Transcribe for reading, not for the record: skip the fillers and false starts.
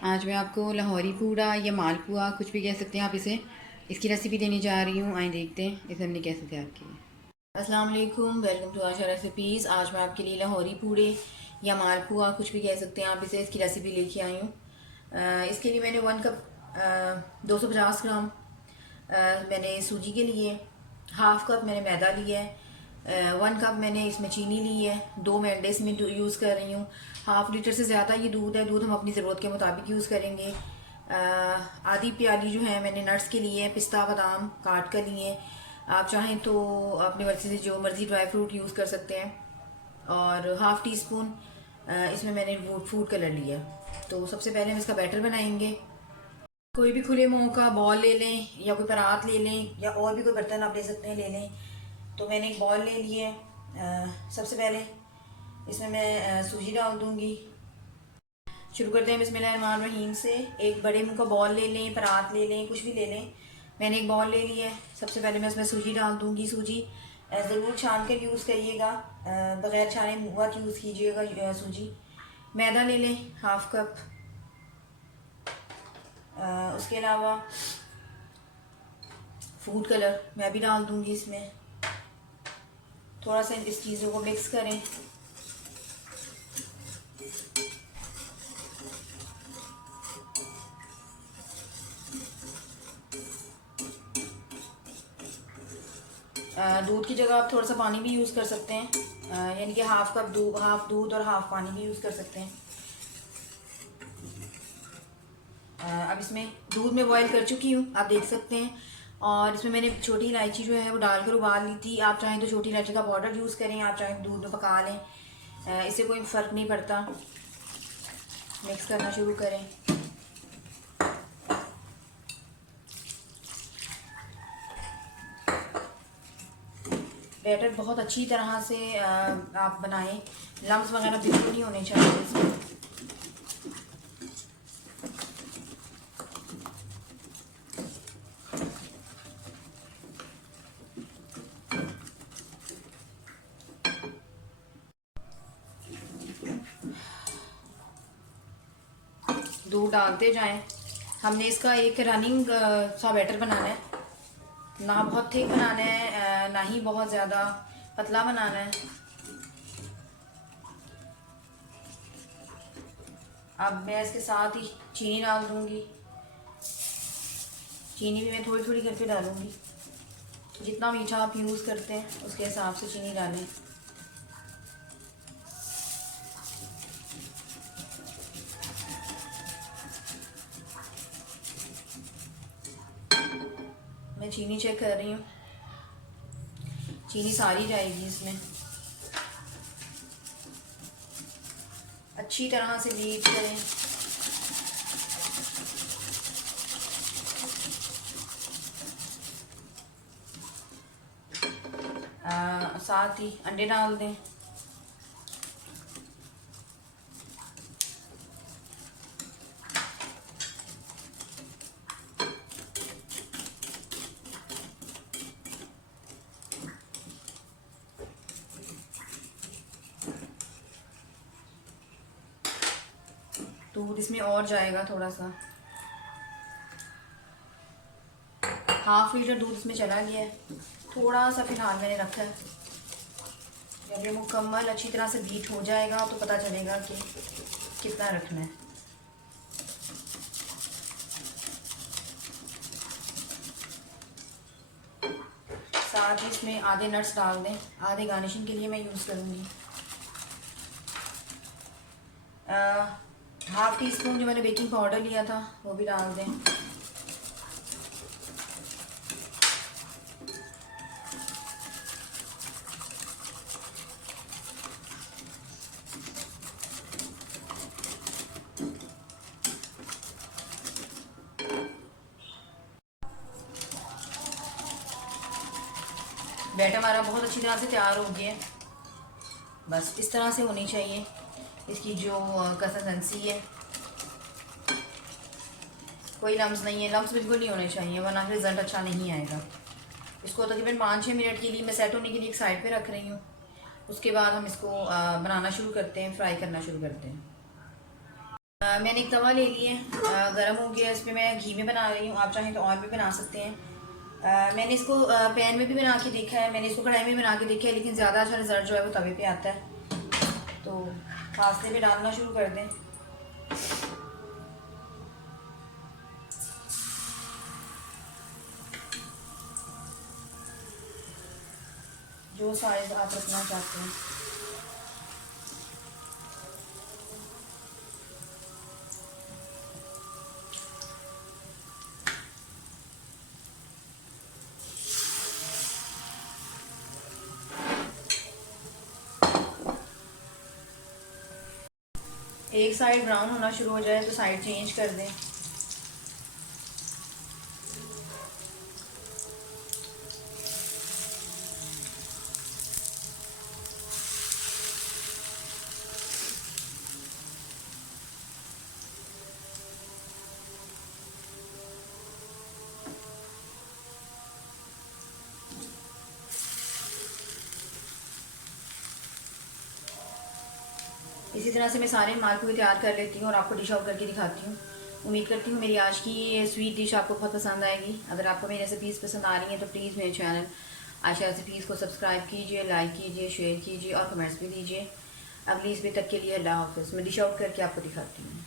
आज मैं आपको लाहौरी पूड़ा या मालपुआ कुछ भी कह सकते हैं आप इसे, इसकी रेसिपी देने जा रही हूँ। आइए देखते हैं इसे हमने कैसे तैयार किया। अस्सलाम वालेकुम, वेलकम टू आशा रेसिपीज़। आज मैं आपके लिए लाहौरी पूड़े या मालपुआ कुछ भी कह सकते हैं आप इसे, इसकी रेसिपी लेके आई हूँ। इसके लिए मैंने 1 कप 250 ग्राम मैंने सूजी के लिए, हाफ़ कप मैंने मैदा लिया है, 1 कप मैंने इसमें चीनी ली है, 2 मैं अंडे इसमें यूज़ कर रही हूँ। हाफ़ लीटर से ज़्यादा ये दूध है, दूध हम अपनी ज़रूरत के मुताबिक यूज़ करेंगे। आधी प्याली जो है मैंने नट्स के लिए, पिस्ता बादाम काट कर लिए। आप चाहें तो अपनी मर्ज़ी से जो मर्ज़ी ड्राई फ्रूट यूज़ कर सकते हैं। और हाफ़ टी स्पून इसमें मैंने फूड कलर लिया। तो सबसे पहले हम इसका बैटर बनाएंगे। कोई भी खुले मुंह का बॉल ले लें या कोई परात ले लें या और भी कोई बर्तन आप ले सकते हैं, ले लें। तो मैंने एक बॉल ले लिए। सबसे पहले इसमें मैं सूजी डाल दूंगी। शुरू करते हैं बिस्मिल्लाहिर्रहमानिर्रहीम से। एक बड़े मुंह का बॉल ले लें, परात ले लें, कुछ भी ले लें। मैंने एक बॉल ले लिया है। सबसे पहले मैं इसमें सूजी डाल दूंगी। सूजी ज़रूर छान कर यूज़ करिएगा, बग़ैर छाने मत यूज़ कीजिएगा सूजी। मैदा ले लें हाफ़ कप। उसके अलावा फूड कलर मैं भी डाल दूंगी इसमें। थोड़ा सा इस चीज़ों को मिक्स करें। दूध की जगह आप थोड़ा सा पानी भी यूज़ कर सकते हैं, यानी कि हाफ़ कप दूध, हाफ़ दूध और हाफ़ पानी भी यूज़ कर सकते हैं। अब इसमें दूध में बॉईल कर चुकी हूँ, आप देख सकते हैं। और इसमें मैंने छोटी इलायची जो है वो डालकर उबाल ली थी। आप चाहें तो छोटी इलायची का पाउडर यूज़ करें, आप चाहें तो दूध में पका लें, इससे कोई फ़र्क नहीं पड़ता। मिक्स करना शुरू करें। बैटर बहुत अच्छी तरह से आप बनाएं, लम्स वगैरह बिल्कुल नहीं होने चाहिए इसमें। दूध डालते जाएं। हमने इसका एक रनिंग सा बैटर बनाना है, ना बहुत थिक बनाना है, ना ही बहुत ज़्यादा पतला बनाना है। अब मैं इसके साथ ही चीनी डाल दूंगी। चीनी भी मैं थोड़ी थोड़ी करके डालूंगी। जितना मीठा आप यूज़ करते हैं उसके हिसाब से चीनी डालें। मैं चीनी चेक कर रही हूँ, चीनी सारी जाएगी इसमें। अच्छी तरह से बीट करें। साथ ही अंडे डाल दें। दूध इसमें और जाएगा थोड़ा सा, हाफ़ लीटर दूध इसमें चला गया है। थोड़ा सा फिलहाल मैंने रखा है। जब ये मुकम्मल अच्छी तरह से बीट हो जाएगा तो पता चलेगा कि कितना रखना है। साथ ही इसमें आधे नट्स डाल दें, आधे गार्निशिंग के लिए मैं यूज़ करूँगी। हाफ़ टी स्पून जो मैंने बेकिंग पाउडर लिया था वो भी डाल दें। बैटर हमारा बहुत अच्छी तरह से तैयार हो गया है। बस इस तरह से होनी चाहिए इसकी जो कंसिस्टेंसी है। कोई लम्स नहीं है, लम्स बिल्कुल नहीं होने चाहिए, वरना रिजल्ट अच्छा नहीं आएगा। इसको तकरीबन 5-6 मिनट के लिए मैं सेट होने के लिए एक साइड पे रख रही हूँ। उसके बाद हम इसको बनाना शुरू करते हैं, फ्राई करना शुरू करते हैं। मैंने एक तवा ले लिया है, गर्म हो गया, इस पर मैं घी में बना रही हूँ। आप चाहें तो ऑयल भी बना सकते हैं। मैंने इसको पैन में भी बना के देखा है, मैंने इसको कढ़ाई में बना के देखा है, लेकिन ज़्यादा अच्छा रिजल्ट जो है वो तवे पे आता है। तो फासले पे डालना शुरू कर दें। जो साइज़ आप रखना चाहते हैं। एक साइड ब्राउन होना शुरू हो जाए तो साइड चेंज कर दें। इसी तरह से मैं सारे मालपुए तैयार कर लेती हूँ और आपको डिश आउट करके दिखाती हूँ। उम्मीद करती हूँ मेरी आज की ये स्वीट डिश आपको बहुत पसंद आएगी। अगर आपको मेरी रेसिपीज़ पसंद आ रही हैं तो प्लीज़ मेरे चैनल आयशा रेसिपीज़ को सब्सक्राइब कीजिए, लाइक कीजिए, शेयर कीजिए और कमेंट्स भी दीजिए। अगली इस तक के लिए अल्लाह हाफ़िज़। मैं डिश आउट करके आपको दिखाती हूँ।